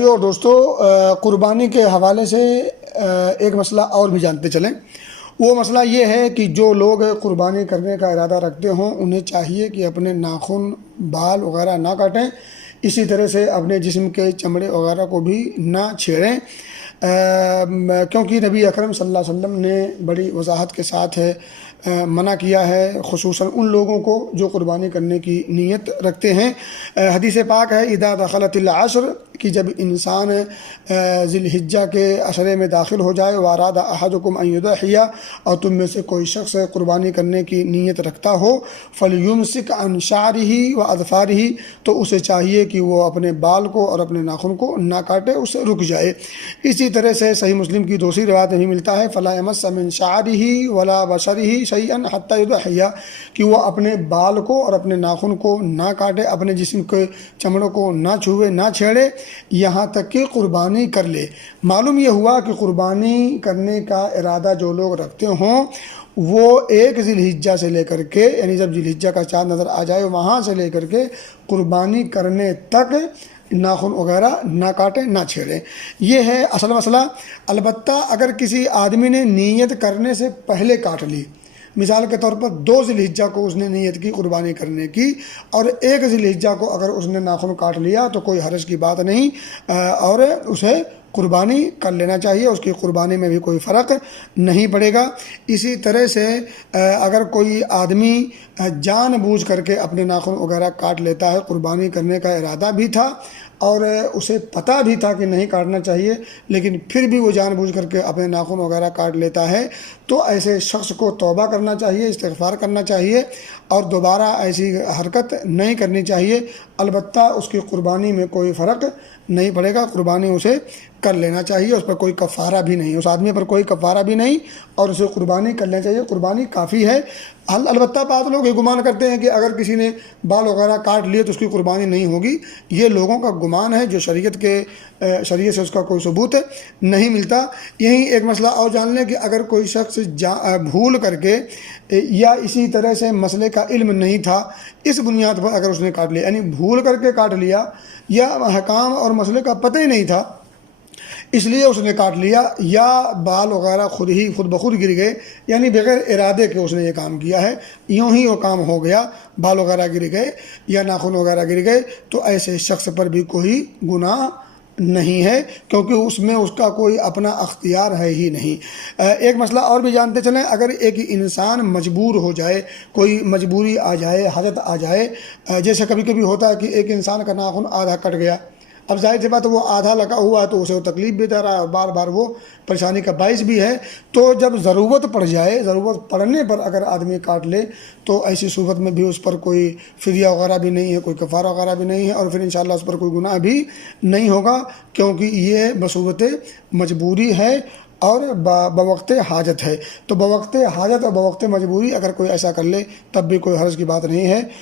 بھائیوں اور دوستو، قربانی کے حوالے سے ایک مسئلہ اور بھی جانتے چلیں۔ وہ مسئلہ یہ ہے کہ جو لوگ قربانی کرنے کا ارادہ رکھتے ہوں انہیں چاہیے کہ اپنے ناخن، بال وغیرہ نہ کاٹیں، اسی طرح سے اپنے جسم کے چمڑے وغیرہ کو بھی نہ چھیڑیں، کیونکہ نبی اکرم صلی اللہ علیہ وسلم نے بڑی وضاحت کے ساتھ منع کیا ہے، خصوصاً ان لوگوں کو جو قربانی کرنے کی نیت رکھتے ہیں۔ حدیث پاک ہے اذا دخلت العشر، کہ جب انسان ذی الحجہ کے عشرے میں داخل ہو جائے، واراد احدکم ان یضحی، اور تم میں سے کوئی شخص قربانی کرنے کی نیت رکھتا ہو، فلیمسک عن شعرہ واظفارہ، تو اسے چاہیے کہ وہ اپنے بال کو اور اپنے ناخن کو نہ کاٹے، اس سے رک جائے۔ اسی طرح سے صحیح مسلم کی دوسری روایت میں بھی ملتا ہے فلا یمس من شعرہ ولا بشرہ شیئا حتی یضحی، کہ وہ اپنے بال کو اور اپنے ناخن کو نہ کاٹے، اپنے جسم کے چمڑوں کو نہ چھوئے، نہ چھیڑے، یہاں تک کہ قربانی کر لے۔ معلوم یہ ہوا کہ قربانی کرنے کا ارادہ جو لوگ رکھتے ہوں وہ ایک ذی الحجہ سے لے کر کے، یعنی جب ذی الحجہ کا چاند نظر آ جائے وہاں سے لے کر کے قربانی کرنے تک ناخن وغیرہ نہ کاٹیں، نہ چھیڑیں۔ یہ ہے اصل مسئلہ۔ البتہ اگر کسی آدمی نے نیت کرنے سے پہلے کاٹ لی، مثال کے طور پر 2 ذی الحجہ کو اس نے نیت کی قربانی کرنے کی، اور 1 ذی الحجہ کو اگر اس نے ناخن کاٹ لیا تو کوئی حرج کی بات نہیں، اور اسے قربانی کر لینا چاہیے، اس کی قربانی میں بھی کوئی فرق نہیں پڑے گا۔ اسی طرح سے اگر کوئی آدمی جان بوجھ کر کے اپنے ناخن وغیرہ کاٹ لیتا ہے، قربانی کرنے کا ارادہ بھی تھا اور اسے پتہ بھی تھا کہ نہیں کاٹنا چاہیے، لیکن پھر بھی وہ جان بوجھ کر کے اپنے ناخن وغیرہ کاٹ لیتا ہے، تو ایسے شخص کو توبہ کرنا چاہیے، استغفار کرنا چاہیے، اور دوبارہ ایسی حرکت نہیں کرنی چاہیے۔ البتہ اس کی قربانی میں کوئی فرق نہیں پڑے گا، قربانی اسے کر لینا چاہیے، اس پر کوئی کفارہ بھی نہیں، اس آدمی پر کوئی کفارہ بھی نہیں، اور اسے قربانی کر لینا چاہیے، قربانی کافی ہے۔ البتہ بعض لوگ یہ گمان کرتے ہیں کہ اگر کسی نے بال وغیرہ کاٹ لیے تو اس کی قربانی نہیں ہوگی۔ یہ لوگوں کا گمان ہے جو شریعت سے اس کا کوئی ثبوت نہیں ملتا۔ یہی ایک مسئلہ اور جان لیں کہ اگر کوئی شخص بھول کر کے یا اسی طرح سے مسئلے کا علم نہیں تھا، اس بنیاد پر اگر اس نے کاٹ لیا، یعنی بھول کر کے کاٹ لیا یا احکام اور مسئلے کا پتہ ہی نہیں تھا اس لیے اس نے کاٹ لیا، یا بال وغیرہ خود بخود گر گئے، یعنی بغیر ارادے کے اس نے یہ کام کیا ہے، یوں ہی وہ کام ہو گیا، بال وغیرہ گر گئے یا ناخن وغیرہ گر گئے، تو ایسے شخص پر بھی کوئی گناہ نہیں ہے، کیونکہ اس میں اس کا کوئی اپنا اختیار ہے ہی نہیں۔ ایک مسئلہ اور بھی جانتے چلیں، اگر ایک انسان مجبور ہو جائے، کوئی مجبوری آ جائے، حاجت آ جائے، جیسے کبھی کبھی ہوتا ہے کہ ایک انسان کا ناخن آدھا کٹ گیا، اب ظاہر سی بات وہ آدھا لگا ہوا ہے تو اسے وہ تکلیف بھی دے رہا ہے اور بار بار وہ پریشانی کا باعث بھی ہے، تو جب ضرورت پڑ جائے، ضرورت پڑنے پر اگر آدمی کاٹ لے تو ایسی صورت میں بھی اس پر کوئی فدیہ وغیرہ بھی نہیں ہے، کوئی کفارہ وغیرہ بھی نہیں ہے، اور پھر انشاءاللہ اس پر کوئی گناہ بھی نہیں ہوگا، کیونکہ یہ بصورت مجبوری ہے اور بوقت حاجت ہے۔ تو بوقت حاجت اور بوقت مجبوری اگر کوئی ایسا کر لے تب بھی کوئی حرج کی بات نہیں ہے۔